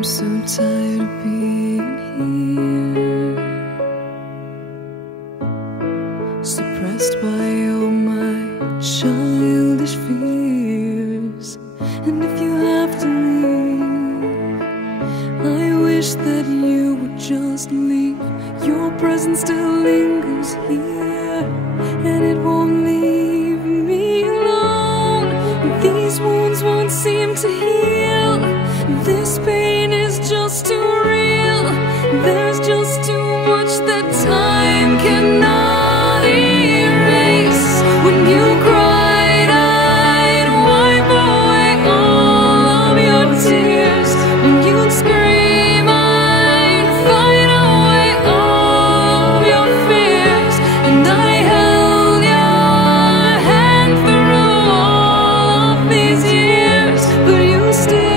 I'm so tired of being here, suppressed by all my childish fears. And if you have to leave, I wish that you would just leave. Your presence still lingers here, and it won't leave me alone. These wounds won't seem to heal. This pain is just too real. There's just too much that time cannot erase. When you cried, I'd wipe away all of your tears. When you'd scream, I'd fight away all of your fears. And I held your hand through all of these years, but you still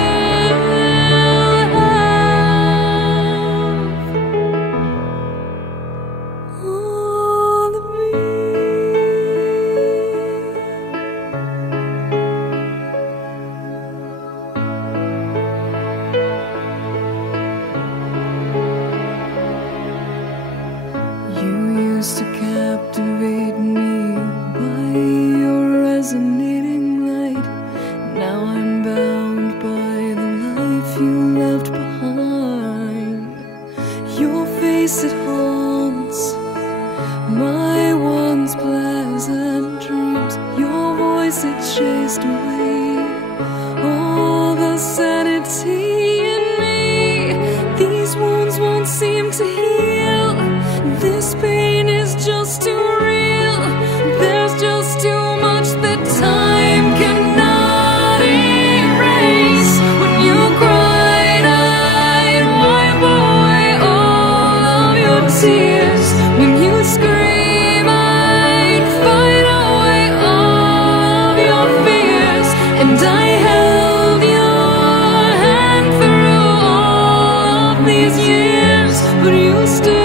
to captivate me by your resonating light. Now I'm bound by the life you left behind. Your face, it haunts my once pleasant dreams. Your voice, it chased away all the sanity in me. These wounds won't seem to heal. This pain is just too real. There's just too much that time cannot erase. When you cried, I'd wipe away all of your tears. When you scream, I'd fight away all of your fears. And I held your hand through all of these years, but you still